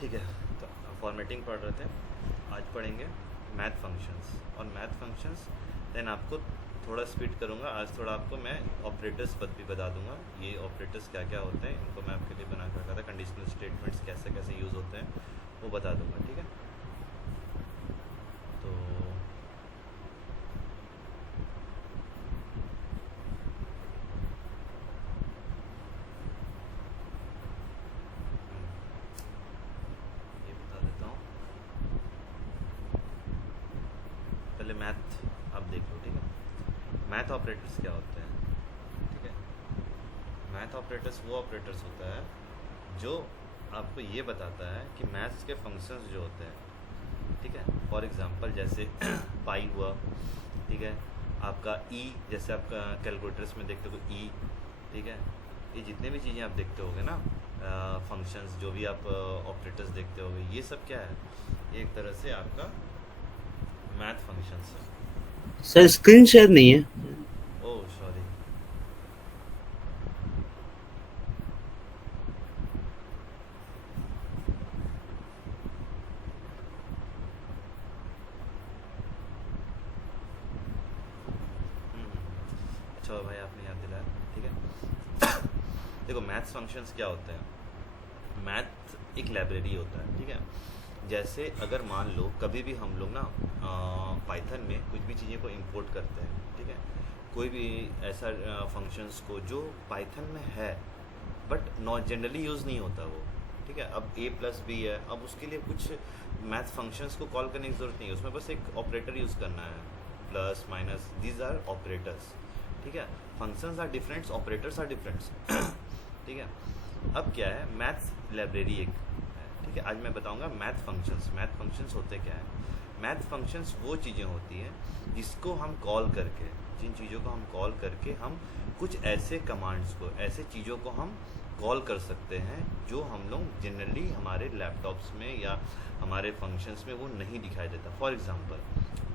ठीक है, तो फॉर्मेटिंग पढ़ रहे थे। आज पढ़ेंगे मैथ फंक्शंस और मैथ फंक्शंस। देन आपको थोड़ा स्पीड करूँगा। आज थोड़ा आपको मैं ऑपरेटर्स भी बता दूंगा। ये ऑपरेटर्स क्या क्या होते हैं, इनको मैं आपके लिए बना कर रखा था। कंडीशनल स्टेटमेंट्स कैसे कैसे यूज़ होते हैं वो बता दूंगा। ठीक है, तो ये बता देता हूँ। पहले मैथ आप देख लो। ठीक है, मैथ ऑपरेटर्स क्या होते हैं। ठीक है, मैथ ऑपरेटर्स वो ऑपरेटर्स होता है जो आपको ये बताता है कि मैथ्स के फंक्शंस जो होते हैं। ठीक है, फॉर एग्जांपल जैसे पाई हुआ। ठीक है, आपका ई, जैसे आप कैलकुलेटर्स में देखते हो ई। ठीक है, ये जितने भी चीज़ें आप देखते होगे ना, फंक्शंस जो भी आप ऑपरेटर्स देखते होगे, ये सब क्या है, एक तरह से आपका मैथ फंक्शंस है। सर स्क्रीन शेयर नहीं है। Oh sorry. अच्छा भाई, आपने याद दिलाया। ठीक है देखो, मैथ्स फंक्शंस क्या होते हैं। मैथ एक लाइब्रेरी होता है। ठीक है, जैसे अगर मान लो कभी भी हम लोग ना पाइथन में कुछ भी चीज़ें को इंपोर्ट करते हैं। ठीक है, कोई भी ऐसा फंक्शंस को जो पाइथन में है बट नॉट जनरली यूज़ नहीं होता वो। ठीक है, अब a प्लस बी है, अब उसके लिए कुछ मैथ फंक्शंस को कॉल करने की ज़रूरत नहीं है, उसमें बस एक ऑपरेटर यूज़ करना है, plus minus, these are operators. ठीक है, functions are differents, operators are differents. ठीक है, अब क्या है, मैथ्स लाइब्रेरी एक है। ठीक है, आज मैं बताऊंगा मैथ फंक्शंस। मैथ फंक्शंस होते क्या है। मैथ फंक्शंस वो चीज़ें होती हैं जिसको हम कॉल करके, जिन चीज़ों को हम कॉल करके हम कुछ ऐसे कमांड्स को, ऐसे चीज़ों को हम कॉल कर सकते हैं जो हम लोग जनरली हमारे लैपटॉप्स में या हमारे फंक्शंस में वो नहीं दिखाई देता। For example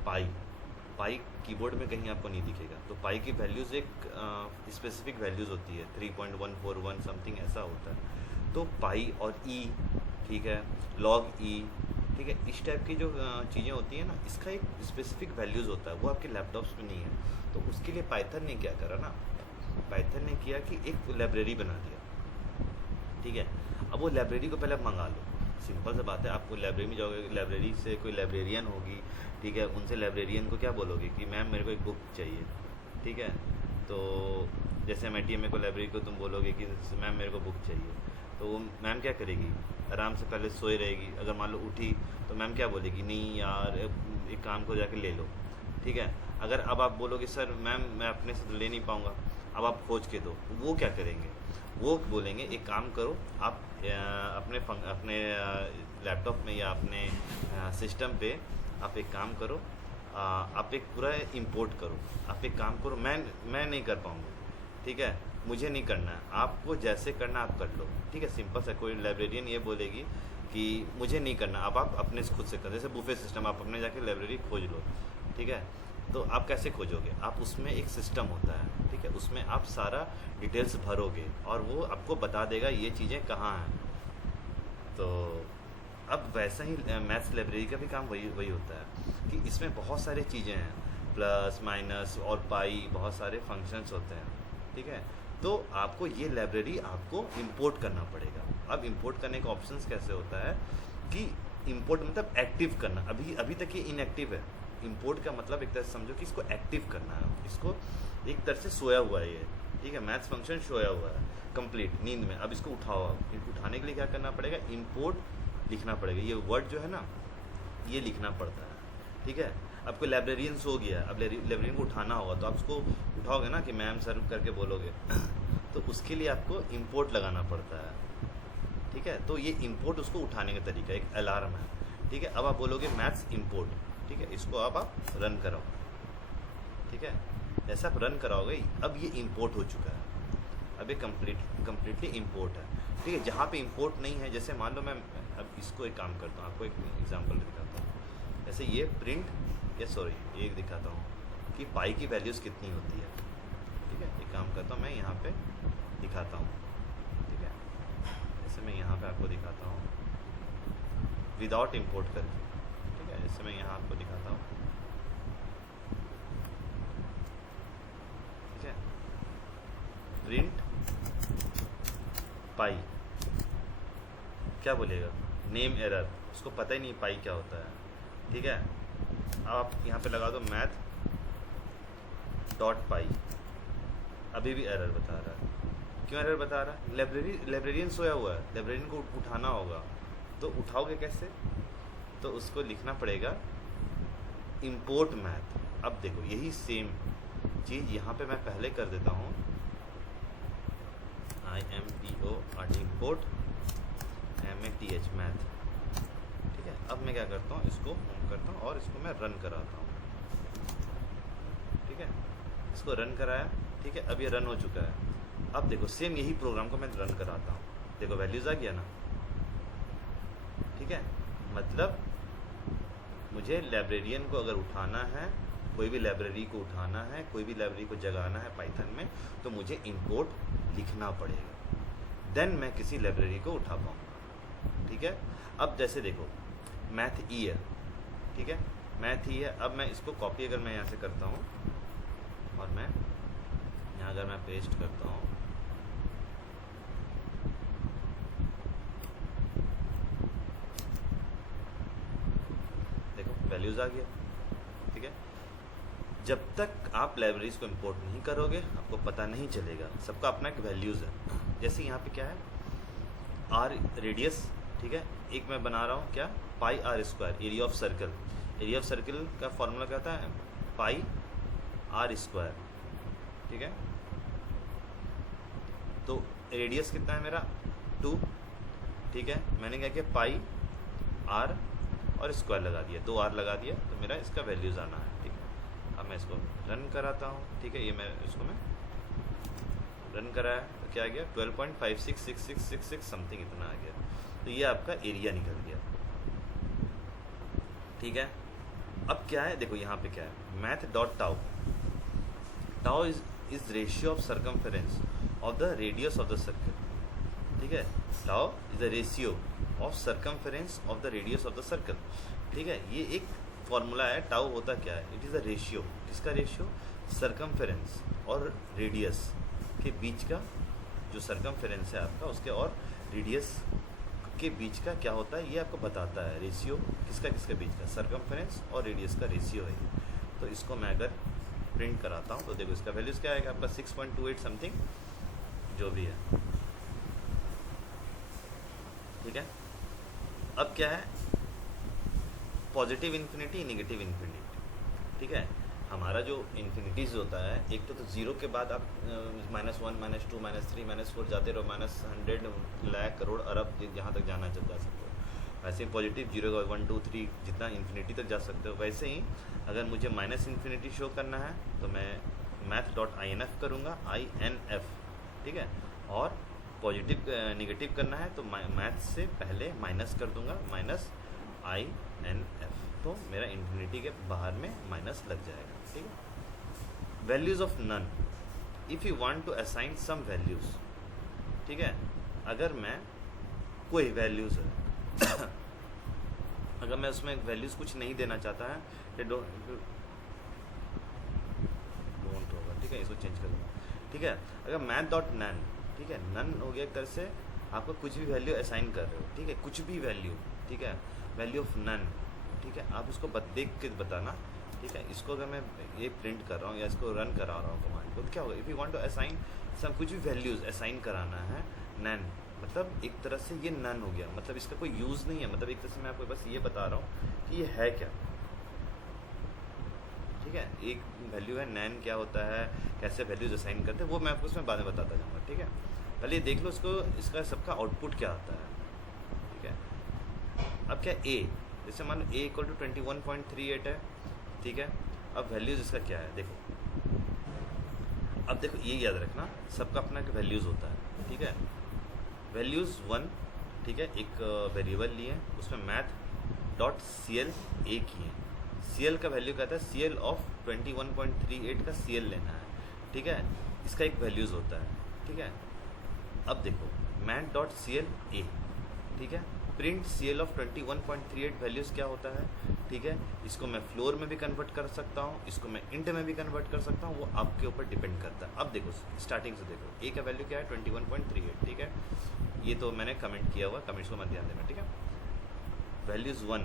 pi. Pi keyboard में कहीं आपको नहीं दिखेगा। तो पाई की वैल्यूज़ एक स्पेसिफिक वैल्यूज़ होती है, 3.141 समथिंग ऐसा होता है। तो पाई और ई, ठीक है, लॉग ई, ठीक है, इस टाइप की जो चीज़ें होती हैं ना, इसका एक स्पेसिफिक वैल्यूज़ होता है, वो आपके लैपटॉप्स में नहीं है। तो उसके लिए पाइथन ने क्या करा ना, पाइथन ने किया कि एक लाइब्रेरी बना दिया। ठीक है, अब वो लाइब्रेरी को पहले आप मंगा लो। सिंपल सा बात है, आपको लाइब्रेरी में जाओगे, लाइब्रेरी से कोई लाइब्रेरियन होगी। ठीक है, उनसे लाइब्रेरियन को क्या बोलोगे कि मैम मेरे को एक बुक चाहिए। ठीक है, तो जैसे MITM को लाइब्रेरी को तुम बोलोगे कि मैम मेरे को बुक चाहिए, तो वो मैम क्या करेगी, आराम से पहले सोई रहेगी। अगर मान लो उठी तो मैम क्या बोलेगी, नहीं यार एक काम को जाके ले लो। ठीक है, अगर अब आप बोलोगे सर मैम मैं अपने से तो ले नहीं पाऊँगा, अब आप खोज के दो, वो क्या करेंगे, वो बोलेंगे एक काम करो, आप अपने लैपटॉप में या अपने सिस्टम पे आप एक काम करो, आप एक पूरा इंपोर्ट करो। आप एक काम करो, मैं नहीं कर पाऊँगा। ठीक है, मुझे नहीं करना है, आपको जैसे करना आप कर लो। ठीक है, सिंपल सा। कोई लाइब्रेरियन ये बोलेगी कि मुझे नहीं करना, अब आप अपने से खुद से कर, जैसे बुफे सिस्टम, आप अपने जाके लाइब्रेरी खोज लो। ठीक है, तो आप कैसे खोजोगे, आप उसमें एक सिस्टम होता है। ठीक है, उसमें आप सारा डिटेल्स भरोगे और वो आपको बता देगा ये चीज़ें कहाँ हैं। तो अब वैसा ही मैथ्स लाइब्रेरी का भी काम वही वही होता है कि इसमें बहुत सारी चीज़ें हैं, प्लस माइनस और पाई, बहुत सारे फंक्शंस होते हैं। ठीक है, तो आपको ये लाइब्रेरी आपको इंपोर्ट करना पड़ेगा। अब इंपोर्ट करने का ऑप्शंस कैसे होता है कि इंपोर्ट मतलब एक्टिव करना। अभी अभी तक ये इनएक्टिव है। इंपोर्ट का मतलब एक तरह से समझो कि इसको एक्टिव करना है, इसको एक तरह से सोया हुआ है ये। ठीक है, मैथ्स फंक्शन सोया हुआ है कंप्लीट नींद में। अब इसको उठाओ, इसको उठाने के लिए क्या करना पड़ेगा, इंपोर्ट लिखना पड़ेगा। ये वर्ड जो है ना, ये लिखना पड़ता है। ठीक है, अब कोई लाइब्रेरियन सो गया, अब लाइब्रेरियन को उठाना होगा, तो आप उसको उठाओगे ना कि मैम सर करके बोलोगे तो उसके लिए आपको इंपोर्ट लगाना पड़ता है। ठीक है, तो ये इंपोर्ट उसको उठाने का तरीका, एक अलार्म है। ठीक है, अब आप बोलोगे मैथ्स इंपोर्ट। ठीक है, इसको अब आप रन कराओ। ठीक है, जैसे आप रन कराओगे, अब ये इंपोर्ट हो चुका है, अब ये कम्प्लीटली इंपोर्ट है। ठीक है, जहाँ पे इंपोर्ट नहीं है, जैसे मान लो मैं अब इसको एक काम करता हूँ, आपको एक एग्जांपल दिखाता हूँ। जैसे ये प्रिंट, या सॉरी ये दिखाता हूँ कि पाई की वैल्यूज़ कितनी होती है। ठीक है, एक काम करता हूँ, मैं यहाँ पे दिखाता हूँ। ठीक है, जैसे मैं यहाँ पे आपको दिखाता हूँ, विदाउट इंपोर्ट करके, ठीक है। जैसे मैं यहाँ आपको दिखाता हूँ, ठीक है, प्रिंट पाई, क्या बोलेगा, नेम एरर, उसको पता ही नहीं पाई क्या होता है, ठीक है। अब आप यहाँ पे लगा दो मैथ डॉट पाई, अभी भी एरर बता रहा है। क्यों एरर बता रहा है? लाइब्रेरियन सोया हुआ है, लाइब्रेरियन को उठाना होगा, तो उठाओगे कैसे? तो उसको लिखना पड़ेगा इंपोर्ट मैथ। अब देखो यही सेम चीज़ यहाँ पे मैं पहले कर देता हूँ, IMPORT इंपोर्ट MATH मैथ, ठीक है। अब मैं क्या करता हूँ, इसको होम करता हूँ और इसको मैं रन कराता हूँ, ठीक है। इसको रन कराया, ठीक है। अब ये रन हो चुका है। अब देखो सेम यही प्रोग्राम को मैं रन कराता हूँ, देखो वैल्यूज़ आ गया ना, ठीक है। मतलब मुझे लाइब्रेरियन को अगर उठाना है, कोई भी लाइब्रेरी को उठाना है, कोई भी लाइब्रेरी को जगाना है पाइथन में, तो मुझे इंपोर्ट लिखना पड़ेगा, देन मैं किसी लाइब्रेरी को उठा पाऊँगा, ठीक है। अब जैसे देखो मैथ ई है, ठीक है, मैथ ई है। अब मैं इसको कॉपी अगर मैं यहाँ से करता हूँ और मैं यहाँ अगर मैं पेस्ट करता हूँ, देखो वैल्यूज़ आ गया, ठीक है। जब तक आप लाइब्रेरीज को इंपोर्ट नहीं करोगे आपको पता नहीं चलेगा, सबका अपना एक वैल्यूज़ है। जैसे यहाँ पे क्या है, आर रेडियस, ठीक है। एक मैं बना रहा हूँ क्या, pi r square, area of circle. Area of circle का फॉर्मूला क्या होता है, पाई आर स्क्वायर, ठीक है। तो रेडियस कितना है मेरा 2, ठीक है। मैंने क्या किया, पाई आर और स्क्वायर लगा दिया, 2 आर लगा दिया, तो मेरा इसका वैल्यूज़ आना है, ठीक है। अब मैं इसको रन कराता हूँ, ठीक है। ये मैं इसको मैं रन कराया तो क्या आ गया, 12.566666 समथिंग इतना आ गया। तो ये आपका एरिया निकल गया, ठीक है। अब क्या है, देखो यहाँ पे क्या है, math dot tau, tau is ratio of circumference of the radius of the circle, ठीक है। Tau is the ratio of circumference of the radius of the circle, ठीक है। ये एक फॉर्मूला है, टाउ होता क्या है, इट इज़ अ रेशियो, किसका रेशियो, सर्कमफेरेंस और रेडियस के बीच का, जो सर्कमफेरेंस है आपका उसके और रेडियस के बीच का क्या होता है, ये आपको बताता है। रेशियो किसका किसके बीच का, सर्कमफेरेंस और रेडियस का रेशियो है ये। तो इसको मैं अगर प्रिंट कराता हूँ तो देखो इसका वैल्यूज़ क्या आएगा आपका, 6.28 समथिंग जो भी है, ठीक है। अब क्या है, पॉजिटिव इन्फिनिटी, नेगेटिव इन्फिनिटी, ठीक है। हमारा जो इन्फिनिटीज होता है, एक तो ज़ीरो के बाद आप -1 -2 -3 -4 जाते रहो, -100 लाख करोड़ अरब जहाँ तक जाना जा सकते हो। वैसे ही पॉजिटिव 0 1 2 3 जितना इन्फिनिटी तक जा सकते हो। वैसे ही अगर मुझे माइनस इन्फिनिटी शो करना है तो मैं math.inf करूँगा, INF, ठीक है। और पॉजिटिव नेगेटिव करना है तो मैथ से पहले माइनस कर दूंगा, -INF, तो मेरा इन्फिनिटी के बाहर में माइनस लग जाएगा, ठीक है। Values of none, if you want to assign some values, ठीक है। अगर मैं कोई वैल्यूज़ है अगर मैं उसमें वैल्यूज़ कुछ नहीं देना चाहता है, डोंट होगा, ठीक है, इसको चेंज कर दूँगा, ठीक है। अगर मैथ डॉट नन, ठीक है, नन हो गया एक तरह से आपको कुछ भी वैल्यू असाइन कर रहे हो, ठीक है, कुछ भी वैल्यू, ठीक है, वैल्यू ऑफ नन, ठीक है। आप उसको देख के बताना, ठीक है। इसको अगर मैं ये प्रिंट कर रहा हूँ या इसको रन करा रहा हूँ कमांड को, तो क्या होगा, if you want to assign some, कुछ भी वैल्यूज़ असाइन कराना है, नन, मतलब एक तरह से ये नन हो गया, मतलब इसका कोई यूज़ नहीं है, मतलब एक तरह से मैं आपको बस ये बता रहा हूँ कि ये है क्या, ठीक है। एक वैल्यू है नैन, क्या होता है, कैसे वैल्यूज असाइन करते हैं, वो मैं आपको उसमें बाद में बताता जाऊँगा, ठीक है। पहले ये देख लो इसको, इसका सबका आउटपुट क्या आता है, ठीक है। अब क्या ए, जैसे मान लो ए = 21.38 है, ठीक है। अब वैल्यूज़ इसका क्या है, देखो, अब देखो ये याद रखना, सबका अपना एक वैल्यूज़ होता है, ठीक है। वैल्यूज़ 1, ठीक है, एक वेरिएबल लिए, उसमें math.cl ए किए, CL का वैल्यू कहता है CL ऑफ 21.38 का CL लेना है, ठीक है। इसका एक वैल्यूज़ होता है, ठीक है। अब देखो math.cl ए, ठीक है, प्रिंट CL ऑफ 21.38 वैल्यूज़ क्या होता है, ठीक है। इसको मैं फ्लोर में भी कन्वर्ट कर सकता हूँ, इसको मैं इंट में भी कन्वर्ट कर सकता हूँ, वो आपके ऊपर डिपेंड करता है। अब देखो स्टार्टिंग से देखो, ए का वैल्यू क्या है 21.38, ठीक है। ये तो मैंने कमेंट किया हुआ, कमेंट्स को मत ध्यान देना, ठीक है। वैल्यूज़ 1,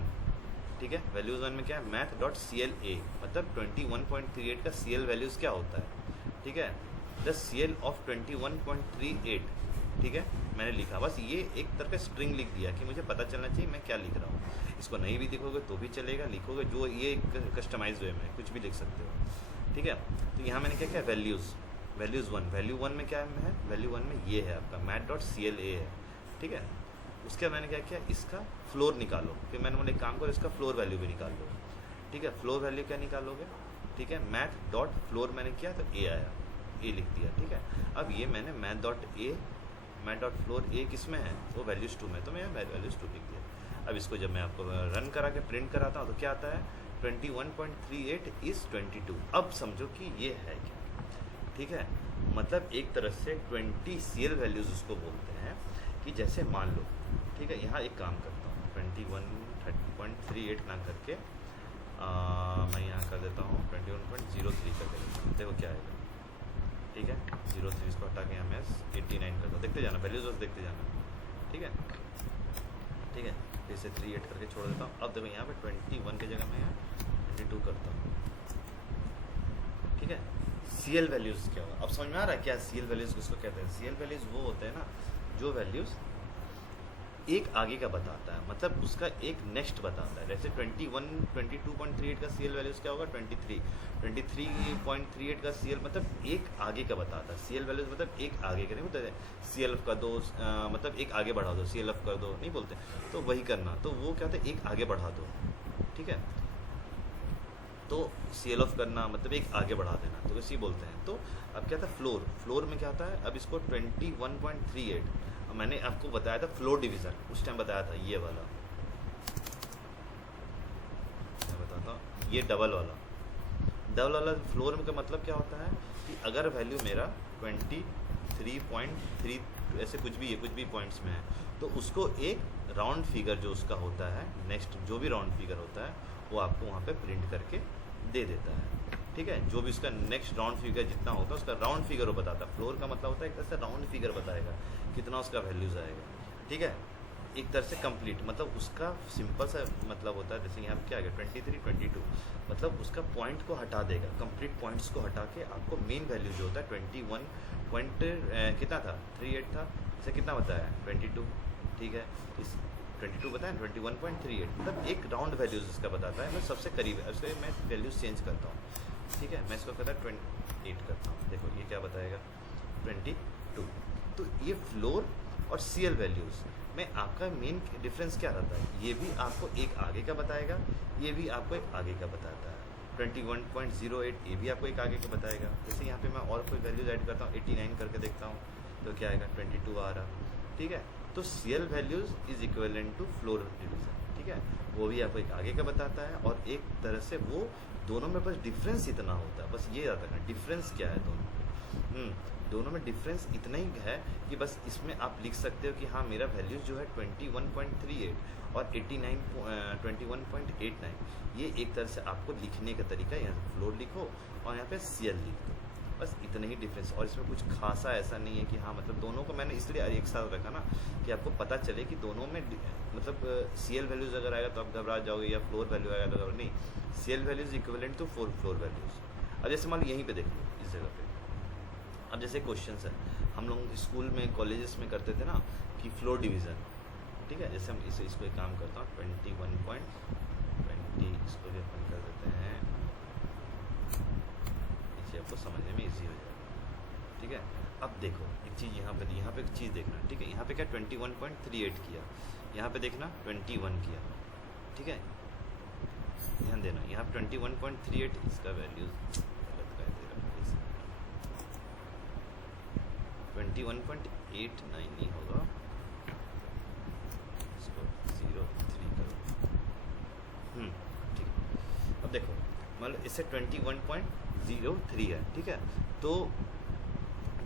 ठीक है, वैल्यूज़ 1 में क्या है, मैथ डॉट CLA, मतलब 21.38 का CL वैल्यूज़ क्या होता है, ठीक है। द CL ऑफ 21.38, ठीक है, मैंने लिखा, बस ये एक तरह का स्ट्रिंग लिख दिया कि मुझे पता चलना चाहिए मैं क्या लिख रहा हूँ। इसको नहीं भी लिखोगे तो भी चलेगा, लिखोगे जो ये कस्टमाइज वे में कुछ भी लिख सकते हो, ठीक है। तो यहाँ मैंने क्या किया, वैल्यूज़ 1, वैल्यू 1 में क्या है, वैल्यू 1 में ये है आपका मैथ डॉट CLA है, ठीक है। उसके बाद मैंने क्या किया, इसका फ्लोर निकालो, फिर मैंने बोला एक काम करो, इसका फ्लोर वैल्यू भी निकाल लो, ठीक है। फ्लोर वैल्यू क्या निकालोगे, ठीक है, मैथ डॉट फ्लोर मैंने किया तो ए आया, ए लिख दिया, ठीक है। अब ये मैंने मैथ डॉट फ्लोर ए किस में है, वो वैल्यूज़ 2 में, तो मैं वैल्यूज़ 2 लिख दिया। अब इसको जब मैं आपको रन करा के प्रिंट कराता हूँ तो क्या आता है, 21.38 इज़ 22। अब समझो कि ये है क्या, ठीक है। मतलब एक तरह से 20 CL वैल्यूज़ उसको बोलते हैं कि जैसे मान लो, ठीक है, यहाँ एक काम करता हूँ, 21.38 ना करके मैं यहाँ कर देता हूँ 21.03 कर देता हूँ, देखो क्या आएगा, ठीक है। 03 इसको हटा के यहाँ मैं 89 करता हूँ, देखते जाना वैल्यूज बस देखते जाना, ठीक है, ठीक है। फिर से 38 करके छोड़ देता हूँ। अब देखो यहाँ पे 21 की जगह मैं यहाँ 22 करता हूँ, ठीक है। CL वैल्यूज़ क्या होगा, अब समझ में आ रहा है क्या CL वैल्यूज़ किसको कहते हैं। CL वैल्यूज़ वो होते हैं ना जो वैल्यूज़ एक आगे का बताता है, मतलब उसका एक नेक्स्ट बताता है। जैसे 22.38 का CL वैल्यूज़ क्या होगा, 23.38 का CL मतलब एक आगे का बताता है। CL वैल्यूज़ मतलब एक आगे का नहीं बोलते, CLF कर दो मतलब एक आगे बढ़ा दो, CLF कर दो नहीं बोलते, तो वही करना, तो वो क्या होता है, एक आगे बढ़ा दो, ठीक है। तो CLF करना मतलब एक आगे बढ़ा देना, तो इसी बोलते हैं। तो अब क्या था, फ्लोर में क्या होता है, अब इसको 21.38 मैंने आपको बताया था फ्लोर डिवीज़न, उस टाइम बताया था, ये वाला मैं बताता हूँ, ये डबल वाला फ्लोर में का मतलब क्या होता है कि अगर वैल्यू मेरा 23.3 ऐसे कुछ भी पॉइंट्स में है, तो उसको एक राउंड फिगर जो उसका होता है, नेक्स्ट जो भी राउंड फिगर होता है वो आपको वहाँ पे प्रिंट करके दे देता है, ठीक है। जो भी उसका नेक्स्ट राउंड फिगर जितना होता है उसका राउंड फिगर वो बताता है। फ्लोर का मतलब होता है एक तरह से राउंड फिगर बताएगा कितना उसका वैल्यूज़ आएगा, ठीक है। एक तरह से कंप्लीट मतलब उसका सिंपल सा मतलब होता है, जैसे यहाँ पे क्या आ गया 23, 22 मतलब उसका पॉइंट को हटा देगा, कंप्लीट पॉइंट्स को हटा के आपको मेन वैल्यू जो होता है 21 पॉइंट कितना था 38 था, इसे कितना बताया 22, ठीक है। इस 22 बताया 21.38 मतलब एक राउंड वैल्यूज इसका बताता है, मैं सबसे करीब है, इसलिए मैं वैल्यूज चेंज करता हूँ, ठीक है। मैं इसको कहता है 28 करता हूँ, देखो ये क्या बताएगा 22। तो ये फ्लोर और CL वैल्यूज़ में आपका मेन डिफरेंस क्या रहता है, ये भी आपको एक आगे का बताएगा, ये भी आपको एक आगे का बताता है। 21.08 ये भी आपको एक आगे का बताएगा। जैसे यहाँ पे मैं और कोई वैल्यूज ऐड करता हूँ 89 करके देखता हूँ तो क्या आएगा 22 आ रहा, ठीक है। तो CL values is equivalent to floor division, ठीक है, वो भी आपको एक आगे का बताता है। और एक तरह से वो दोनों में बस डिफरेंस इतना होता है, बस ये याद रखना डिफरेंस क्या है दोनों में डिफरेंस इतना ही है कि बस इसमें आप लिख सकते हो कि हाँ मेरा वैल्यूज जो है 21.38 और 21.89, ये एक तरह से आपको लिखने का तरीका है। यहाँ फ्लोर लिखो और यहाँ पे CL लिख दो, बस इतना ही डिफरेंस। और इसमें कुछ खासा ऐसा नहीं है कि हाँ मतलब दोनों को मैंने इसलिए एक साथ रखा ना कि आपको पता चले कि दोनों में मतलब CL वैल्यूज़ अगर आएगा तो आप घबरा जाओगे, या फ्लोर वैल्यू आएगा तो नहीं, CL values equivalent to floor values. अब जैसे मान लो यहीं पे देख लो इस जगह पे, अब जैसे क्वेश्चन है हम लोग स्कूल में कॉलेजेस में करते थे ना कि फ्लोर डिवीज़न, ठीक है। जैसे हम इसको एक काम करता हूँ 21.20 इसको भी अपन कर देते हैं, इसे आपको समझने में इजी हो जाएगा, ठीक है। अब देखो एक चीज़ यहाँ पे एक चीज़ देखना, ठीक है। यहाँ पे क्या 21.38 किया, यहाँ पे देखना 21 किया, ठीक है, ध्यान देना। यहाँ पे 21.38 इसका वैल्यू 21.89 नहीं होगा, इसको 03 करो, ठीक है। अब देखो मान लो इससे 21.03 है, ठीक है। तो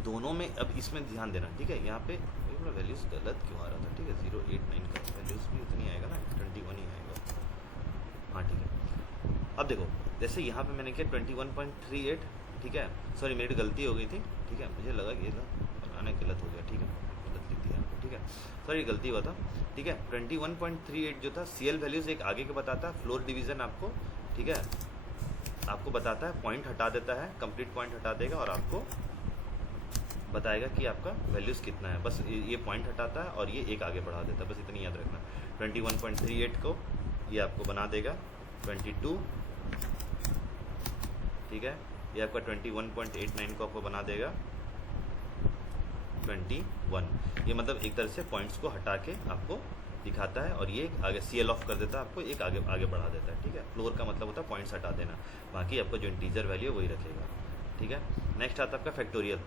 दोनों में अब इसमें ध्यान देना, ठीक है। यहाँ पे अपना वैल्यूज़ गलत क्यों आ रहा था, ठीक है 089 का वैल्यूज़ भी उतनी आएगा ना, 21 ही आएगा। हाँ ठीक है, अब देखो जैसे यहाँ पे मैंने किया 21.38, ठीक है, सॉरी मेरी गलती हो गई थी, ठीक है, मुझे लगा कि बनाने गलत हो गया, ठीक है, गलत लिख दिया, ठीक है, सॉरी गलती हुआ था, ठीक है। 21.38 जो था CL वैल्यूज़ एक आगे के बताता है, फ्लोर डिवीज़न आपको, ठीक है, आपको बताता है, पॉइंट हटा देता है, कंप्लीट पॉइंट हटा देगा और आपको बताएगा कि आपका वैल्यूज़ कितना है, बस ये पॉइंट हटाता है और ये एक आगे बढ़ा देता है, बस इतनी याद रखना। 21.38 को ये आपको बना देगा 22, ठीक है, ये आपका 21.89 को आपको बना देगा 21। ये मतलब एक तरह से पॉइंट्स को हटा के आपको दिखाता है और ये आगे CL ऑफ कर देता है, आपको एक आगे आगे बढ़ा देता है, ठीक है। फ्लोर का मतलब होता है पॉइंट्स हटा देना, बाकी आपका जो इंटीजर वैल्यू है वही रखेगा, ठीक है। नेक्स्ट आता है आपका फैक्टोरियल,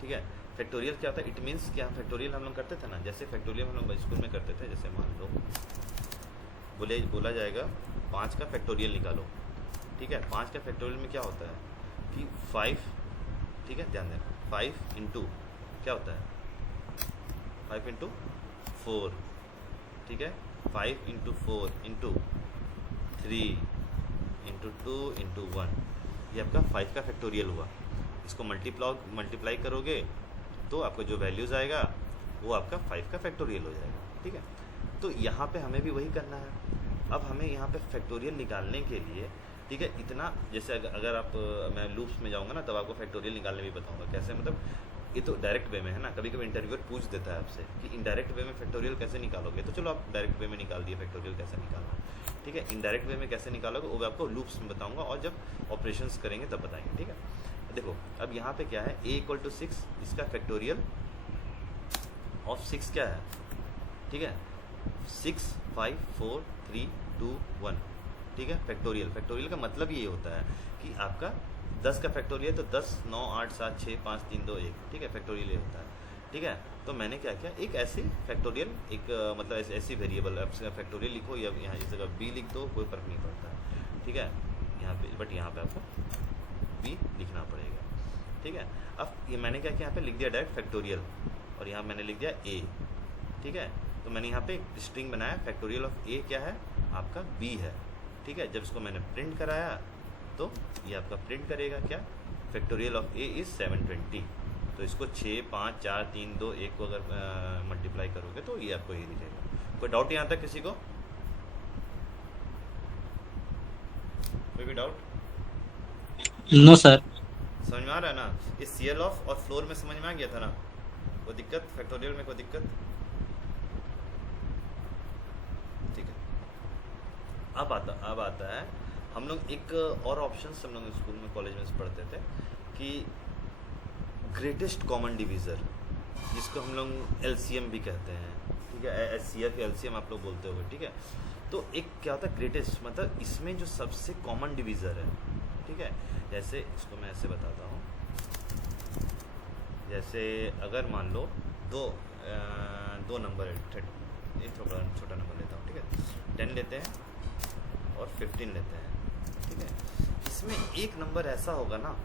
ठीक है। फैक्टोरियल क्या होता है, इट मीन्स क्या, फैक्टोरियल हम लोग करते थे ना, जैसे फैक्टोरियल हम लोग स्कूल में करते थे, जैसे मान लो बोला जाएगा 5 का फैक्टोरियल निकालो, ठीक है। 5 का फैक्टोरियल में क्या होता है कि 5, ठीक है, ध्यान दें, 5 इंटू क्या होता है, 5 इंटू 4, ठीक है, 5 इंटू 4 इंटू 3 इंटू 2 इंटू 1, ये आपका 5 का फैक्टोरियल हुआ। इसको मल्टीप्लाई करोगे तो आपको जो वैल्यूज़ आएगा वो आपका 5 का फैक्टोरियल हो जाएगा, ठीक है। तो यहाँ पे हमें भी वही करना है। अब हमें यहाँ पे फैक्टोरियल निकालने के लिए, ठीक है, इतना जैसे अगर आप मैं लूप्स में जाऊँगा ना तब आपको फैक्टोरियल निकालने भी बताऊँगा कैसे, मतलब ये तो डायरेक्ट वे में है ना, कभी कभी इंटरव्यूअर पूछ देता है आपसे कि इनडायरेक्ट वे में फैक्टोरियल कैसे निकालोगे, तो चलो आप डायरेक्ट वे में निकाल दिए फैक्टोरियल कैसे निकालना, ठीक है। इनडायरेक्ट वे में कैसे निकालोगे वो आपको लूप्स में बताऊँगा और जब ऑपरेशंस करेंगे तब बताएंगे, ठीक है। देखो अब यहाँ पे क्या है, a = 6, इसका फैक्टोरियल ऑफ 6 क्या है, ठीक है, 6 5 4 3 2 1, ठीक है। फैक्टोरियल का मतलब ये होता है कि आपका 10 का फैक्टोरियल तो 10 9 8 7 6 5 3 2 1, ठीक है, फैक्टोरियल ये होता है, ठीक है। तो मैंने क्या किया, एक ऐसी फैक्टोरियल एक मतलब ऐसी वेरिएबल फैक्टोरियल लिखो या यहाँ इस जगह b लिख दो, कोई फर्क नहीं पड़ता, ठीक है, यहाँ पे, बट यहाँ पे आपको b लिखना पड़ेगा, ठीक है। अब ये मैंने क्या किया, यहाँ पे लिख दिया डायरेक्ट फैक्टोरियल और यहाँ मैंने लिख दिया a, ठीक है। तो मैंने यहाँ पे एक स्ट्रिंग बनाया, फैक्टोरियल ऑफ a क्या है आपका b है, ठीक है। जब इसको मैंने प्रिंट कराया तो ये आपका प्रिंट करेगा क्या, फैक्टोरियल ऑफ a इज़ 720। तो इसको 6 5 4 3 2 1 को अगर मल्टीप्लाई करोगे तो ये आपको ये दिखेगा। कोई डाउट यहाँ तक किसी को, कोई भी डाउट? No sir. समझ में आ रहा है ना, इस CL ऑफ और फ्लोर में समझ में आ गया था ना, कोई दिक्कत फैक्टोरियल में, कोई दिक्कत? ठीक है, अब आता है हम लोग एक और ऑप्शन हम लोग स्कूल में कॉलेज में पढ़ते थे कि ग्रेटेस्ट कॉमन डिवीज़र, जिसको हम लोग LCM भी कहते हैं, ठीक है, SCF LCM आप लोग बोलते होंगे, ठीक है। तो एक क्या होता है ग्रेटेस्ट, मतलब इसमें जो सबसे कॉमन डिवीज़र है, ठीक है। जैसे इसको मैं ऐसे बताता हूँ, जैसे अगर मान लो दो नंबर है, ये थोड़ा छोटा नंबर लेता हूँ, ठीक है, 10 लेते हैं और 15 लेते हैं, ठीक है। इसमें एक नंबर ऐसा होगा ना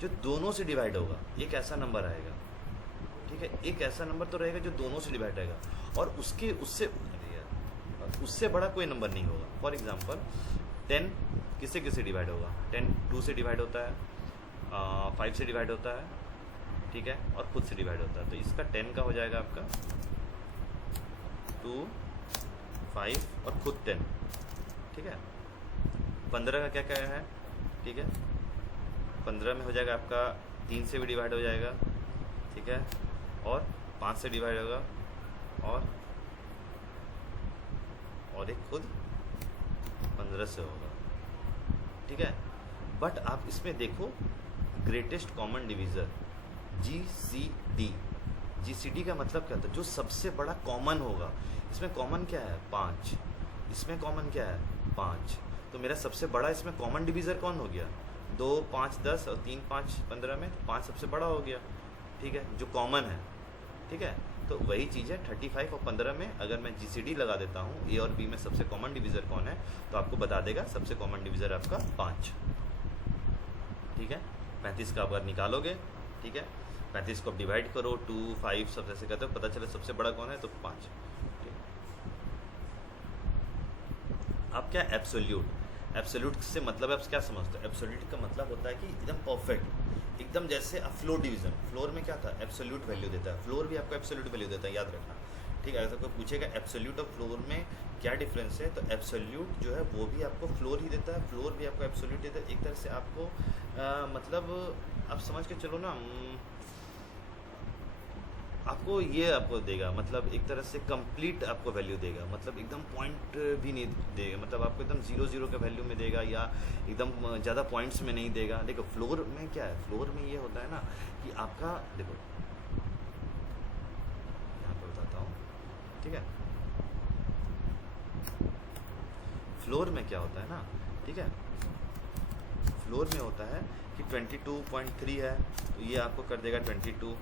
जो दोनों से डिवाइड होगा, एक ऐसा नंबर आएगा, ठीक है, एक ऐसा नंबर तो रहेगा जो दोनों से डिवाइड रहेगा और उससे बड़ा कोई नंबर नहीं होगा। फॉर एग्जांपल 10 किससे डिवाइड होगा, 10 2 से डिवाइड होता है, 5 से डिवाइड होता है, ठीक है, और खुद से डिवाइड होता है। तो इसका 10 का हो जाएगा आपका 2 5 और खुद 10, ठीक है। 15 का क्या है, ठीक है, 15 में हो जाएगा आपका 3 से भी डिवाइड हो जाएगा, ठीक है, और 5 से डिवाइड होगा और एक खुद 15 से होगा, ठीक है। बट आप इसमें देखो ग्रेटेस्ट कॉमन डिवीज़र GCD का मतलब क्या होता है, जो सबसे बड़ा कॉमन होगा। इसमें कॉमन क्या है 5, इसमें कॉमन क्या है 5, तो मेरा सबसे बड़ा इसमें कॉमन डिवीज़र कौन हो गया, 2 5 10 और 3 5 15 में 5 सबसे बड़ा हो गया, ठीक है, जो कॉमन है, ठीक है। तो वही चीज़ है 35 और 15 में अगर मैं GCD लगा देता हूँ, A और B में सबसे कॉमन डिवीज़र कौन है, तो आपको बता देगा सबसे कॉमन डिवीज़र आपका 5, ठीक है। 35 का अगर निकालोगे, ठीक है, 35 को डिवाइड करो 2 5 सब ऐसे करते हो, पता चले सबसे बड़ा कौन है तो 5। अब क्या एब्सोल्यूट, एब्सोल्यूट से मतलब आप क्या समझते हो? एब्सोल्यूट का मतलब होता है कि एकदम परफेक्ट, एकदम जैसे अब फ्लोर डिवीजन, फ्लोर में क्या था एब्सोल्यूट वैल्यू देता है, फ्लोर भी आपको एब्सोल्यूट वैल्यू देता है, याद रखना। ठीक है, अगर कोई पूछेगा एब्सोल्यूट और फ्लोर में क्या डिफरेंस है, तो एब्सोल्यूट जो है वो भी आपको फ्लोर ही देता है, फ्लोर भी आपको एब्सोल्यूट देता है। एक तरह से आपको मतलब आप समझ के चलो ना, आपको ये आपको देगा, मतलब एक तरह से कंप्लीट आपको वैल्यू देगा, मतलब एकदम पॉइंट भी नहीं देगा, मतलब आपको एकदम 0 0 के वैल्यू में देगा, या एकदम ज़्यादा पॉइंट्स में नहीं देगा। देखो फ्लोर में क्या है, फ्लोर में ये होता है ना कि आपका, देखो यहाँ पर बताता हूँ, ठीक है, फ्लोर में क्या होता है ना, ठीक है, फ्लोर में होता है कि 22.3 है तो ये आपको कर देगा 22,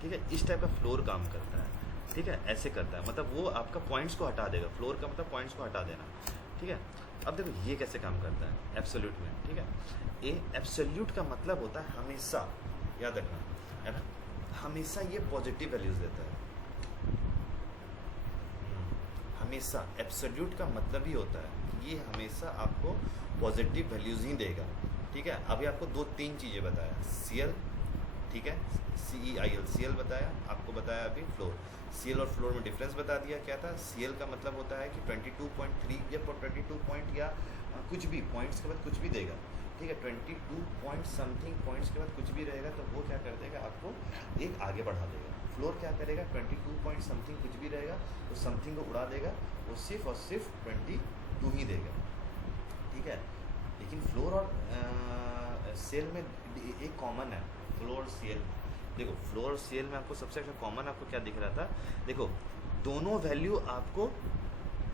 ठीक है, इस टाइप का फ्लोर काम करता है। ठीक है, ऐसे करता है, मतलब वो आपका पॉइंट्स को हटा देगा, फ्लोर का मतलब पॉइंट्स को हटा देना। ठीक है, अब देखो ये कैसे काम करता है एब्सोल्यूट में। ठीक है, ये एब्सोल्यूट का मतलब होता है हमेशा, याद रखना, हमेशा ये पॉजिटिव वैल्यूज देता है, हमेशा। एब्सोल्यूट का मतलब ही होता है कि ये हमेशा आपको पॉजिटिव वैल्यूज ही देगा। ठीक है, अभी आपको 2-3 चीज़ें बताया, CL, ठीक है, CEIL, CL बताया, आपको बताया अभी फ्लोर, CL और फ्लोर में डिफरेंस बता दिया क्या था। CL का मतलब होता है कि 22.3 या 22 पॉइंट या कुछ भी पॉइंट्स के बाद कुछ भी देगा। ठीक है, 22 पॉइंट समथिंग पॉइंट्स के बाद कुछ भी रहेगा तो वो क्या कर देगा, आपको एक आगे बढ़ा देगा। फ्लोर क्या करेगा, 22 पॉइंट समथिंग कुछ भी रहेगा तो समथिंग को उड़ा देगा, वो सिर्फ और सिर्फ 22 ही देगा। ठीक है, लेकिन फ्लोर और सेल में एक कॉमन है, फ्लोर CL। देखो फ्लोर और CL में आपको सबसे अच्छा कॉमन आपको क्या दिख रहा था, देखो दोनों वैल्यू आपको